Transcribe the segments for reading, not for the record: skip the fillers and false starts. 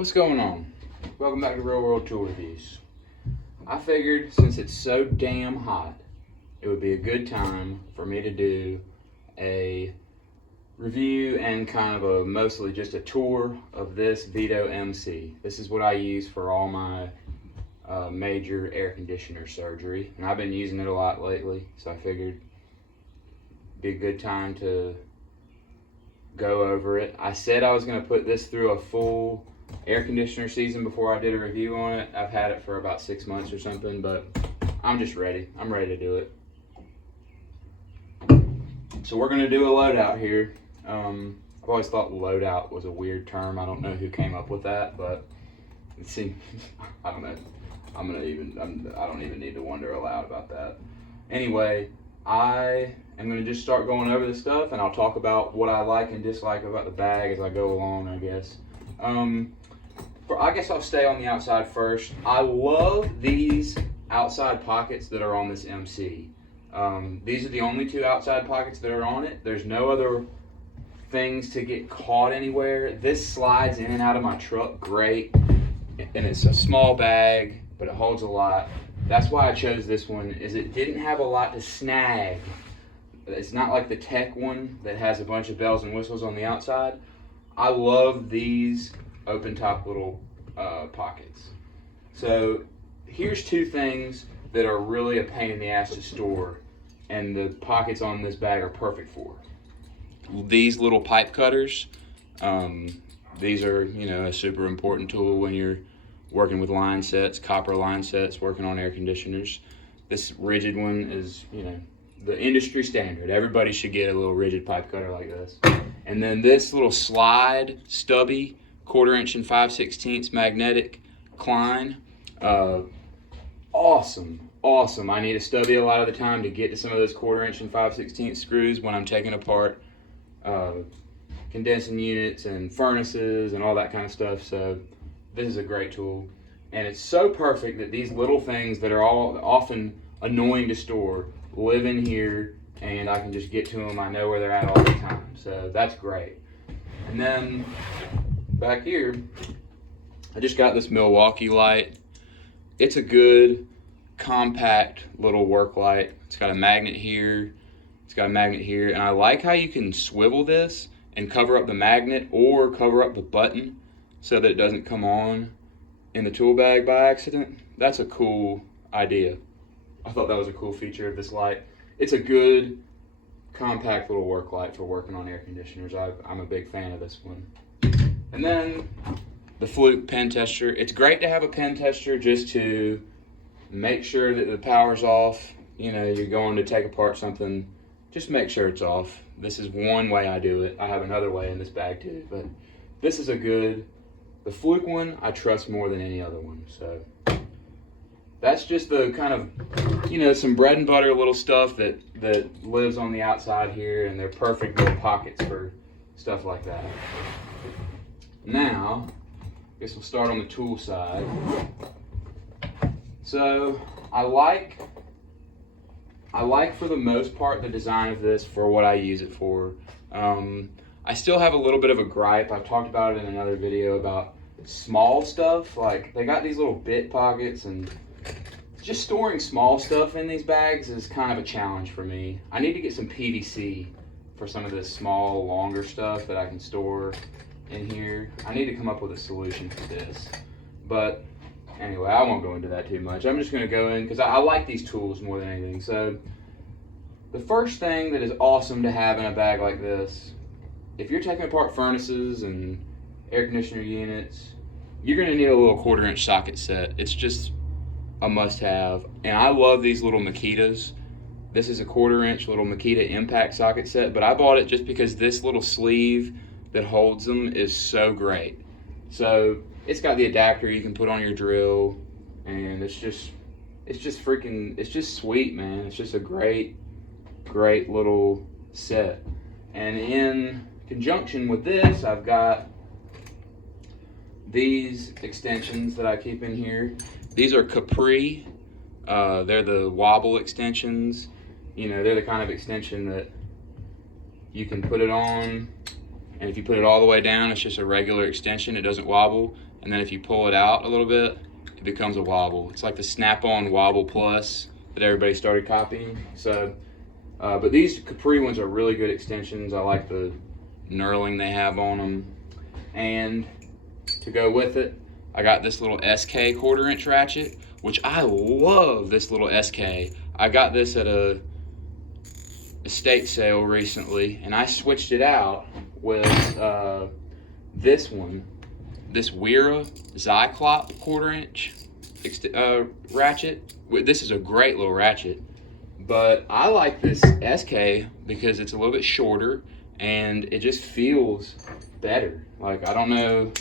What's going on? Welcome back to Real World Tool Reviews. I figured since it's so damn hot, it would be a good time for me to do a review and kind of a mostly just a tour of this Veto MC. This is what I use for all my major air conditioner surgery, and I've been using it a lot lately, so I figured it'd be a good time to go over it. I said I was going to put this through a full air conditioner season before I did a review on it. I've had it for about 6 months or something, but I'm just ready. I'm ready to do it. So we're going to do a loadout here. I've always thought loadout was a weird term. I don't know who came up with that, but it seems, I don't know. I don't even need to wonder aloud about that. Anyway, I am going to just start going over the stuff, and I'll talk about what I like and dislike about the bag as I go along, I guess. I guess I'll stay on the outside first. I love these outside pockets that are on this MC. These are the only two outside pockets that are on it. There's no other things to get caught anywhere. This slides in and out of my truck great, and it's a small bag, but it holds a lot. That's why I chose this one, is it didn't have a lot to snag. It's not like the Tech one that has a bunch of bells and whistles on the outside. I love these open top little pockets. So here's two things that are really a pain in the ass to store, and the pockets on this bag are perfect for. These little pipe cutters, these are, a super important tool when you're working with line sets, copper line sets, working on air conditioners. This rigid one is, the industry standard. Everybody should get a little rigid pipe cutter like this. And then this little slide, stubby, 1/4 inch and 5/16 magnetic Klein. Awesome. I need a stubby a lot of the time to get to some of those 1/4 inch and 5/16 screws when I'm taking apart condensing units and furnaces and all that kind of stuff. So this is a great tool. And it's so perfect that these little things that are all often annoying to store live in here, and I can just get to them. I know where they're at all the time, so that's great. And then back here, I just got this Milwaukee Light. It's a good, compact little work light. It's got a magnet here, and I like how you can swivel this and cover up the magnet or cover up the button so that it doesn't come on in the tool bag by accident. That's a cool idea. I thought that was a cool feature of this light. It's a good, compact little work light for working on air conditioners. I'm a big fan of this one. And then the Flute Pen Tester. It's great to have a pen tester just to make sure that the power's off. You're going to take apart something, just make sure it's off. This is one way I do it. I have another way in this bag too, but this is the Fluke one I trust more than any other one. So that's just the kind of, some bread and butter little stuff that lives on the outside here, and they're perfect little pockets for stuff like that. Now, I guess we'll start on the tool side. So I like for the most part the design of this for what I use it for. I still have a little bit of a gripe. I've talked about it in another video about small stuff. Like, they got these little bit pockets, and just storing small stuff in these bags is kind of a challenge for me. I need to get some PVC for some of this small, longer stuff that I can store in here. I need to come up with a solution for this. But anyway, I won't go into that too much. I'm just going to go in because I like these tools more than anything. So the first thing that is awesome to have in a bag like this, if you're taking apart furnaces and air conditioner units, you're going to need a little 1/4 inch socket set. It's just a must-have. And I love these little Makitas. This is a 1/4 inch little Makita impact socket set, but I bought it just because this little sleeve that holds them is so great. So it's got the adapter you can put on your drill, and it's just sweet, man. It's just a great little set. And in conjunction with this, I've got these extensions that I keep in here. These are Capri. They're the Wobble Extensions. They're the kind of extension that you can put it on And if you put it all the way down, it's just a regular extension. It doesn't wobble. And then if you pull it out a little bit, it becomes a wobble. It's like the Snap-on Wobble Plus that everybody started copying. So, but these Capri ones are really good extensions. I like the knurling they have on them. And to go with it, I got this little SK 1/4" ratchet, which I love this little SK. I got this at a estate sale recently, and I switched it out with this one, this Wera Zyklop 1/4" ratchet. This is a great little ratchet, but I like this SK because it's a little bit shorter and it just feels better. Like, I don't know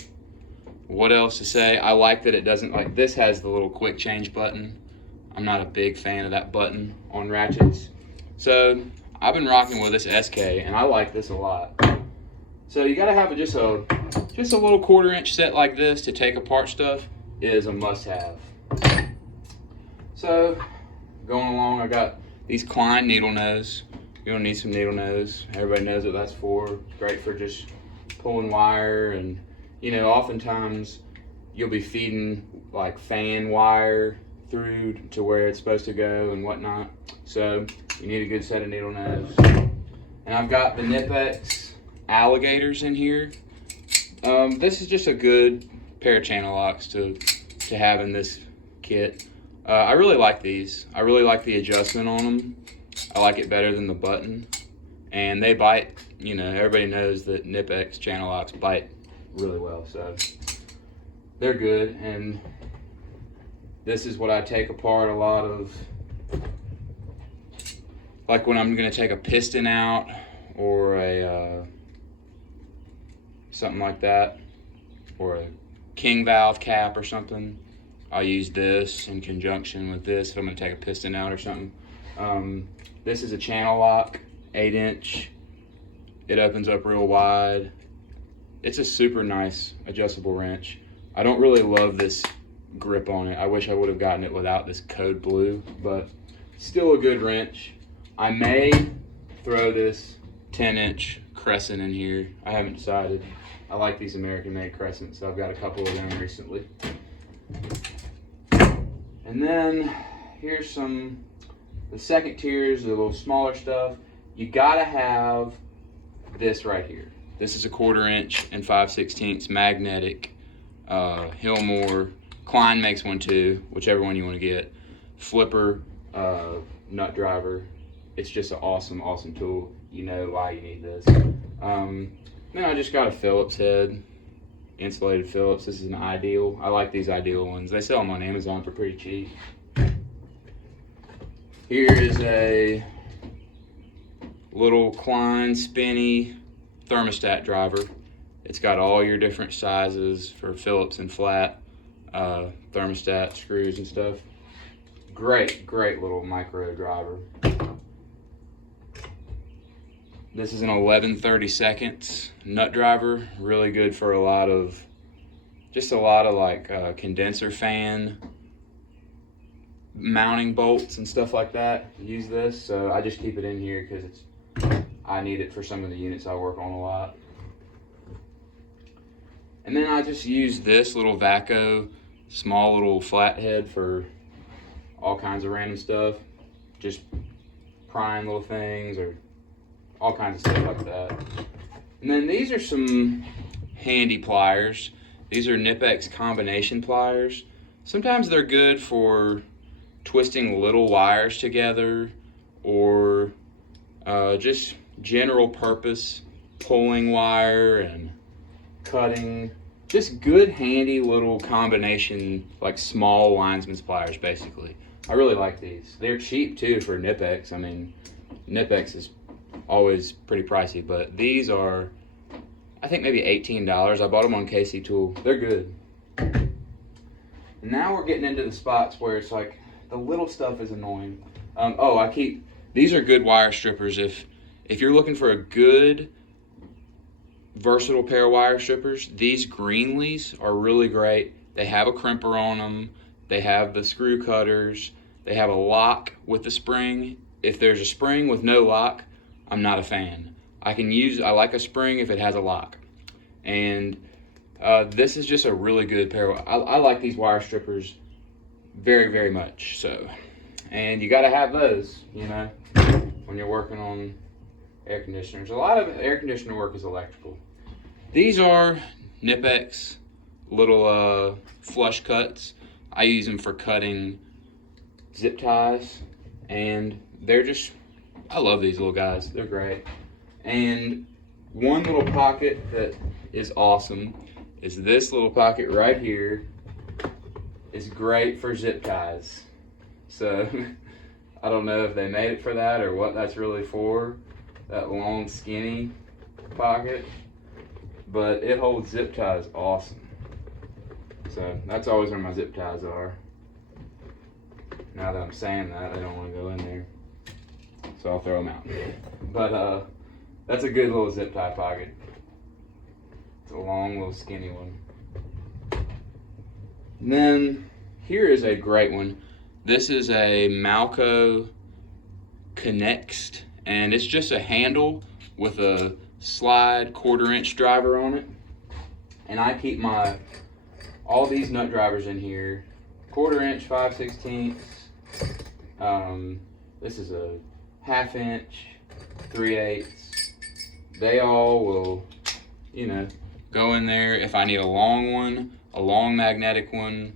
what else to say. I like that it doesn't, like, this has the little quick change button. I'm not a big fan of that button on ratchets. So I've been rocking with this SK, and I like this a lot. So you gotta have just a little 1/4" set like this to take apart stuff is a must-have. So going along, I got these Klein needle nose. You're gonna need some needle nose. Everybody knows what that's for. Great for just pulling wire, and you know, oftentimes you'll be feeding like fan wire through to where it's supposed to go and whatnot. So you need a good set of needle nose. And I've got the Knipex alligators in here. This is just a good pair of channel locks to have in this kit. I really like these. I really like the adjustment on them. I like it better than the button. And they bite, you know, everybody knows that Knipex channel locks bite really well, so they're good. And this is what I take apart a lot of, like when I'm gonna take a piston out or a something like that, or a king valve cap or something. I'll use this in conjunction with this if I'm gonna take a piston out or something. This is a channel lock, 8-inch. It opens up real wide. It's a super nice adjustable wrench. I don't really love this grip on it. I wish I would have gotten it without this code blue, but still a good wrench. I may throw this 10-inch Crescent in here. I haven't decided. I like these American-made Crescents, so I've got a couple of them recently. And then here's the second tier is a little smaller stuff. You gotta have this right here. This is a 1/4" and 5/16 magnetic Hillmore. Klein makes one too, whichever one you want to get. Flipper nut driver. It's just an awesome, awesome tool. You know why you need this. Then I just got a Phillips head, insulated Phillips. This is an Ideal. I like these Ideal ones. They sell them on Amazon for pretty cheap. Here is a little Klein Spinny thermostat driver. It's got all your different sizes for Phillips and flat thermostat screws and stuff. Great, great little micro driver. This is an 11/32 nut driver. Really good for a lot of like condenser fan mounting bolts and stuff like that. Use this, so I just keep it in here because I need it for some of the units I work on a lot. And then I just use this little Vaco small little flathead for all kinds of random stuff, just prying little things or all kinds of stuff like that. And then these are some handy pliers. These are Knipex combination pliers. Sometimes they're good for twisting little wires together, or just general purpose pulling wire and cutting. Just good handy little combination, like small linesman's pliers basically. I really like these. They're cheap too for Knipex. I mean, Knipex is always pretty pricey, but these are, I think maybe $18. I bought them on KC Tool. They're good. Now we're getting into the spots where it's like the little stuff is annoying. These are good wire strippers. If you're looking for a good versatile pair of wire strippers, these Greenleys are really great. They have a crimper on them. They have the screw cutters. They have a lock with the spring. If there's a spring with no lock, I'm not a fan. I like a spring if it has a lock. And this is just a really good pair of, I like these wire strippers very, very much so. And you gotta have those, you know, when you're working on air conditioners. A lot of air conditioner work is electrical. These are Nipex little flush cuts. I use them for cutting zip ties, and they're just, I love these little guys. They're great. And one little pocket that is awesome is this little pocket right here. Is great for zip ties. So I don't know if they made it for that or what that's really for, that long skinny pocket, but it holds zip ties awesome. So that's always where my zip ties are. Now that I'm saying that, I don't want to go in there, so I'll throw them out. But that's a good little zip tie pocket. It's a long little skinny one. And then here is a great one. This is a Malco Connect, and it's just a handle with a slide 1/4 inch driver on it. And I keep all these nut drivers in here, 1/4 inch, 5/16. This is a 1/2 inch, 3/8. They all will, you know, go in there if I need a long one, a long magnetic one,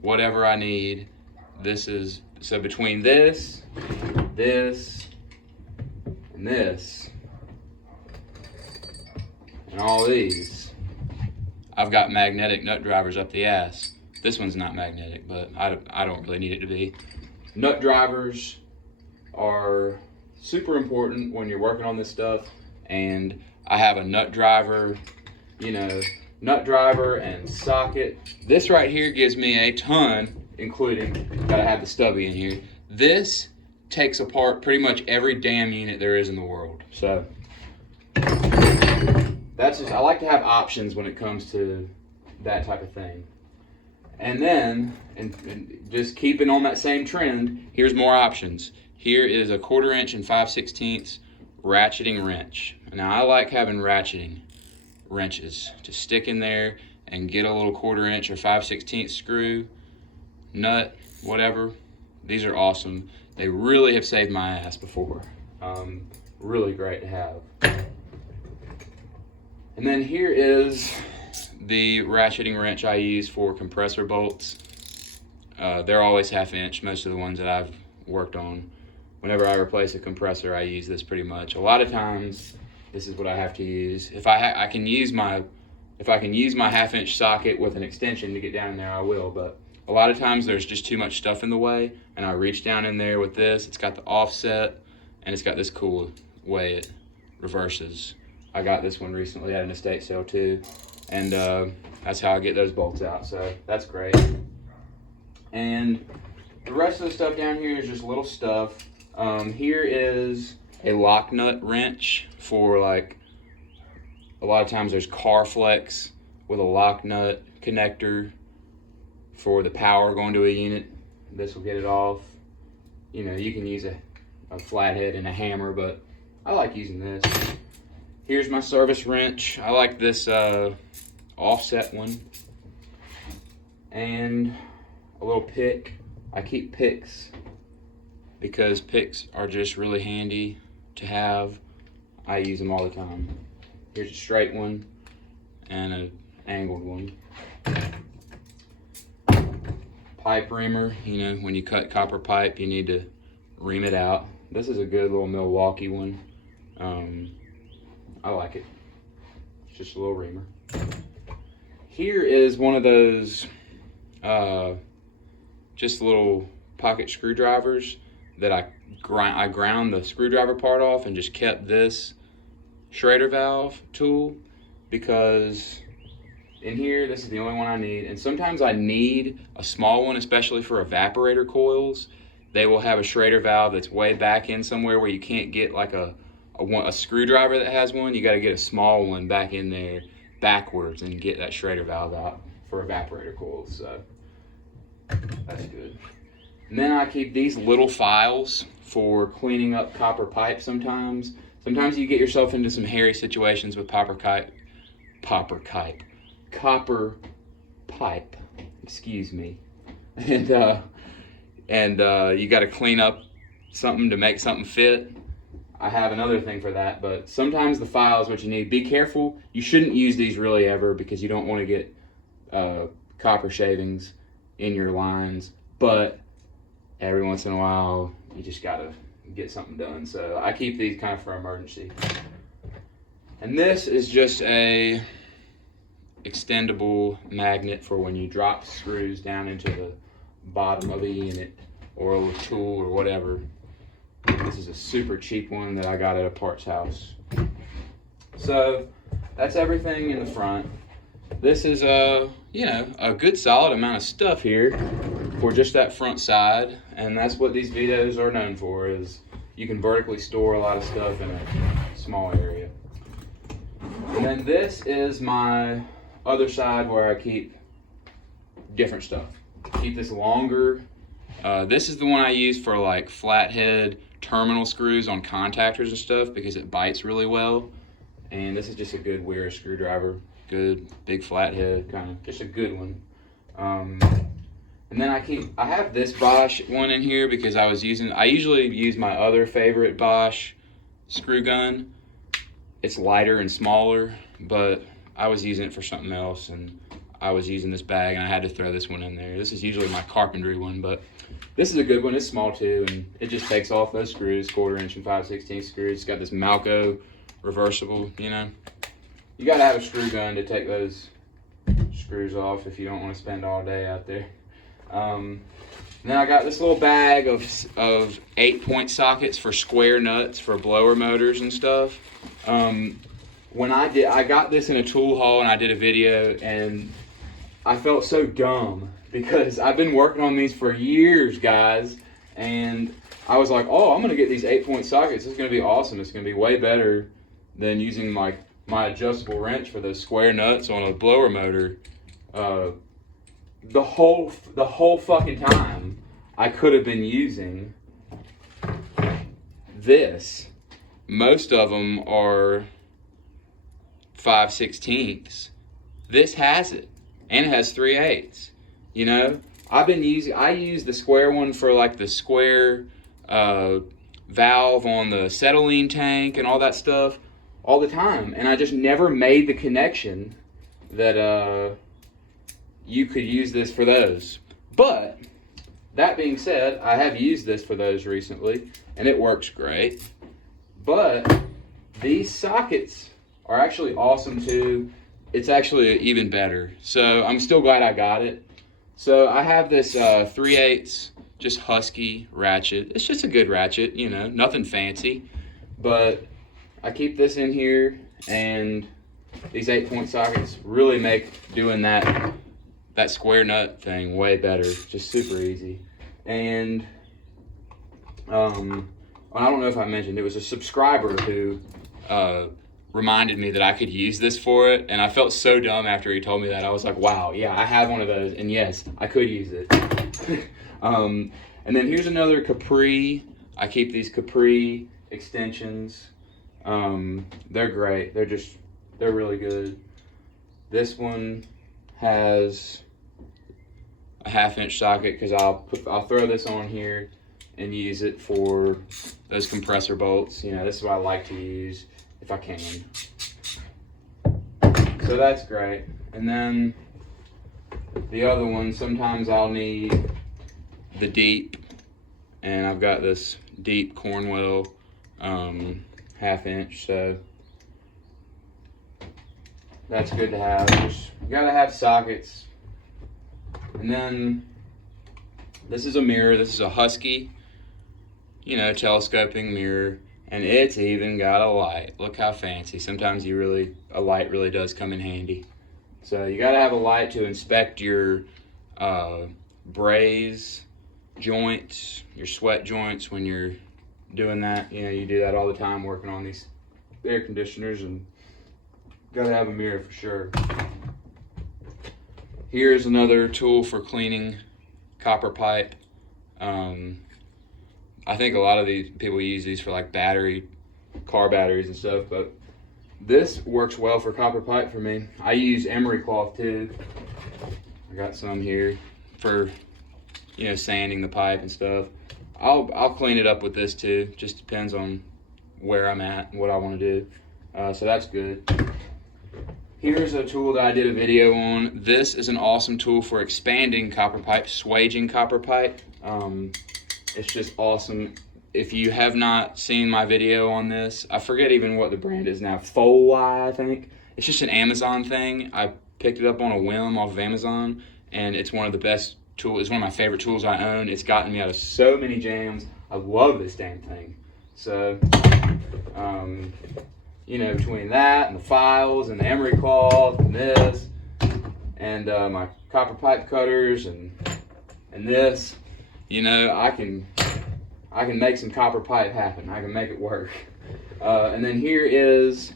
whatever I need. This is, so between this, and this, and all these, I've got magnetic nut drivers up the ass. This one's not magnetic, but I don't really need it to be. Nut drivers are super important when you're working on this stuff, and I have a nut driver, you know, nut driver and socket. This right here gives me a ton, including, gotta have the stubby in here. This takes apart pretty much every damn unit there is in the world. So that's just, I like to have options when it comes to that type of thing. And then, and just keeping on that same trend, here's more options. Here is a 1/4 inch and 5/16 ratcheting wrench. Now I like having ratcheting wrenches to stick in there and get a little 1/4 inch or 5/16 screw, nut, whatever. These are awesome. They really have saved my ass before. Really great to have. And then here is the ratcheting wrench I use for compressor bolts. They're always 1/2 inch, most of the ones that I've worked on. Whenever I replace a compressor, I use this pretty much. A lot of times, this is what I have to use. If I can use my 1/2 inch socket with an extension to get down in there, I will. But a lot of times there's just too much stuff in the way, and I reach down in there with this. It's got the offset, and it's got this cool way it reverses. I got this one recently at an estate sale too, and that's how I get those bolts out. So that's great. And the rest of the stuff down here is just little stuff. Here is a lock nut wrench for, like, a lot of times there's car flex with a lock nut connector for the power going to a unit. This will get it off. You know, you can use a flathead and a hammer, but I like using this. Here's my service wrench. I like this offset one. And a little pick. I keep picks because picks are just really handy to have. I use them all the time. Here's a straight one and an angled one. Pipe reamer, you know, when you cut copper pipe, you need to ream it out. This is a good little Milwaukee one. I like it. It's just a little reamer. Here is one of those just little pocket screwdrivers that I ground the screwdriver part off and just kept this Schrader valve tool, because in here, this is the only one I need. And sometimes I need a small one, especially for evaporator coils. They will have a Schrader valve that's way back in somewhere where you can't get like a screwdriver that has one. You got to get a small one back in there backwards and get that Schrader valve out for evaporator coils. So that's good. And then I keep these little files for cleaning up copper pipe sometimes. sometimes you get yourself into some hairy situations with copper pipe, excuse me, and you got to clean up something to make something fit. I have another thing for that, but sometimes the file is what you need. Be careful. You shouldn't use these really ever because you don't want to get copper shavings in your lines, but every once in a while you just gotta get something done. So I keep these kind of for emergency. And this is just a extendable magnet for when you drop screws down into the bottom of the unit or a tool or whatever. This is a super cheap one that I got at a parts house. So that's everything in the front. This is a good solid amount of stuff here for just that front side, and that's what these Vetos are known for, is you can vertically store a lot of stuff in a small area. And then this is my other side where I keep different stuff. Keep this longer. This is the one I use for like flathead terminal screws on contactors and stuff because it bites really well. And this is just a good Weir screwdriver. Good big flathead, kind of just a good one. And then I have this Bosch one in here because I usually use my other favorite Bosch screw gun. It's lighter and smaller, but I was using it for something else and I was using this bag and I had to throw this one in there. This is usually my carpentry one, but this is a good one. It's small too, and it just takes off those screws, 1/4 inch and 5/16 screws. It's got this Malco reversible, you know. You gotta have a screw gun to take those screws off if you don't want to spend all day out there. Then I got this little bag of 8-point sockets for square nuts for blower motors and stuff. When I got this in a tool haul and I did a video, and I felt so dumb because I've been working on these for years, guys, and I was like, oh, I'm gonna get these 8-point sockets. It's gonna be awesome. It's gonna be way better than using my adjustable wrench for those square nuts on a blower motor. The whole fucking time I could have been using this. Most of them are 5/16. This has it, and it has 3/8. You know, I use the square one for like the square valve on the acetylene tank and all that stuff all the time, and I just never made the connection that you could use this for those. But that being said, I have used this for those recently and it works great. But these sockets are actually awesome too. It's actually even better. So I'm still glad I got it. So I have this 3/8 just Husky ratchet. It's just a good ratchet, you know, nothing fancy. But I keep this in here, and these 8-point sockets really make doing that square nut thing way better. Just super easy. And I don't know if I mentioned, it was a subscriber who reminded me that I could use this for it, and I felt so dumb after he told me that. I was like, wow, yeah, I have one of those, and yes, I could use it. And then here's another Capri. I keep these Capri extensions. They're great. They're really good. This one has a 1/2-inch socket because I'll throw this on here and use it for those compressor bolts. You know, this is what I like to use if I can. So that's great. And then the other one, sometimes I'll need the deep, and I've got this deep Cornwell 1/2-inch, so that's good to have. You gotta have sockets. And then this is a mirror. This is a Husky, you know, telescoping mirror, and it's even got a light. Look how fancy. Sometimes a light really does come in handy. So you gotta have a light to inspect your braze joints, your sweat joints when you're doing that. You know, you do that all the time working on these air conditioners, and gotta have a mirror for sure. Here's another tool for cleaning copper pipe. I think a lot of these people use these for like battery car batteries and stuff, but this works well for copper pipe for me. I use Emery Cloth too. I got some here for, you know, sanding the pipe and stuff. I'll clean it up with this too. Just depends on where I'm at and what I want to do. So that's good. Here's a tool that I did a video on. This is an awesome tool for expanding copper pipe, swaging copper pipe. It's just awesome. If you have not seen my video on this, I forget even what the brand is now, Foley, I think. It's just an Amazon thing. I picked it up on a whim off of Amazon, and it's one of the best tools. It's one of my favorite tools I own. It's gotten me out of so many jams. I love this damn thing. So, you know, between that and the files and the Emery Cloth and this and my copper pipe cutters and this, you know, I can make some copper pipe happen. I can make it work. And then here is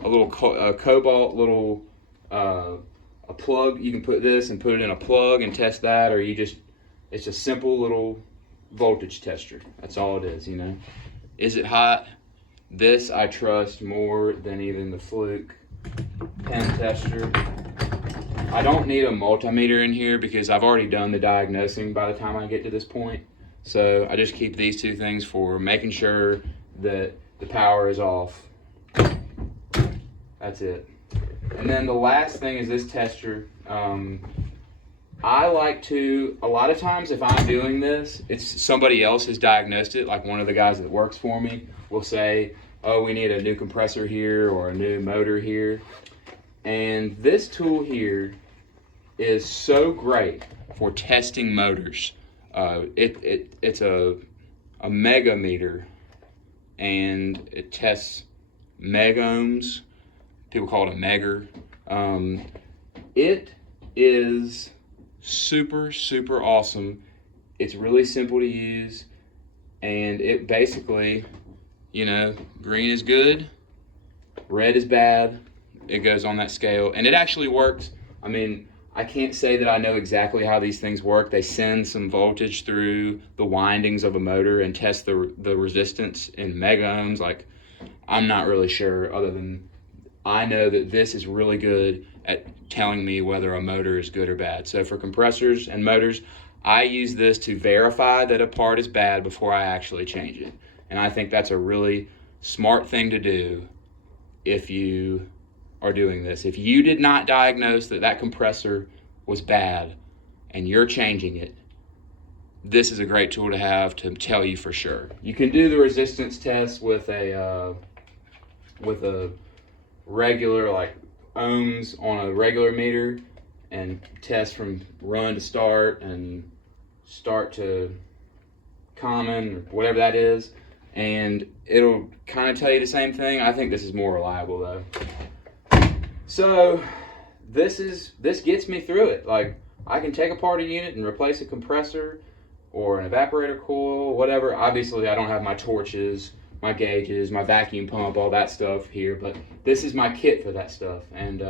a little cobalt little a plug. You can put this and put it in a plug and test that, or it's a simple little voltage tester. That's all it is, you know. Is it hot? This I trust more than even the Flute Pen Tester. I don't need a multimeter in here because I've already done the diagnosing by the time I get to this point. So I just keep these two things for making sure that the power is off. That's it. And then the last thing is this tester. I like to, a lot of times if I'm doing this, it's somebody else has diagnosed it, like one of the guys that works for me will say, oh, we need a new compressor here or a new motor here. And this tool here is so great for testing motors. It's a mega meter, and it tests megohms. People call it a megger. It is super, super awesome. It's really simple to use, and it basically, you know, green is good, red is bad. It goes on that scale, and it actually works. I mean, I can't say that I know exactly how these things work. They send some voltage through the windings of a motor and test the resistance in megohms. Like, I'm not really sure, other than I know that this is really good at telling me whether a motor is good or bad. So for compressors and motors, I use this to verify that a part is bad before I actually change it. And I think that's a really smart thing to do if you are doing this. If you did not diagnose that that compressor was bad and you're changing it, this is a great tool to have to tell you for sure. You can do the resistance test with a regular, like, ohms on a regular meter and test from run to start and start to common or whatever that is, and it'll kind of tell you the same thing. I think this is more reliable though. So this gets me through it. Like, I can take apart a unit and replace a compressor or an evaporator coil, whatever. Obviously I don't have my torches, my gauges, my vacuum pump, all that stuff here, but this is my kit for that stuff, and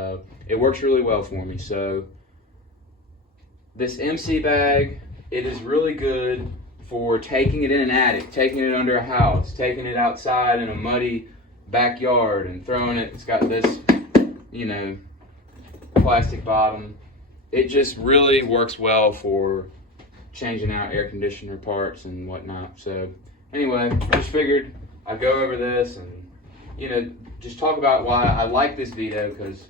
it works really well for me. So this MC bag, it is really good for taking it in an attic, taking it under a house, taking it outside in a muddy backyard and throwing it. It's got this, you know, plastic bottom. It just really works well for changing out air conditioner parts and whatnot. So anyway, I just figured I'd go over this and, you know, just talk about why I like this Veto, because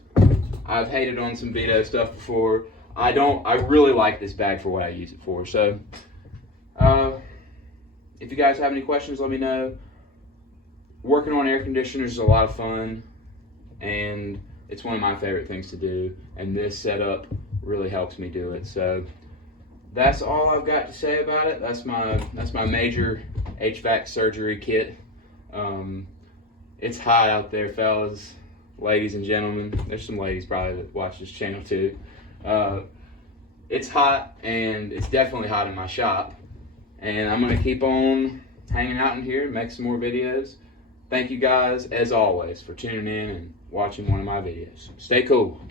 I've hated on some Veto stuff before. I really like this bag for what I use it for. So if you guys have any questions, let me know. Working on air conditioners is a lot of fun, and it's one of my favorite things to do, and this setup really helps me do it. So that's all I've got to say about it. That's my major HVAC surgery kit. It's hot out there, fellas, ladies and gentlemen. There's some ladies probably that watch this channel too. It's hot, and it's definitely hot in my shop, and I'm gonna keep on hanging out in here and make some more videos. Thank you guys, as always, for tuning in and watching one of my videos. Stay cool.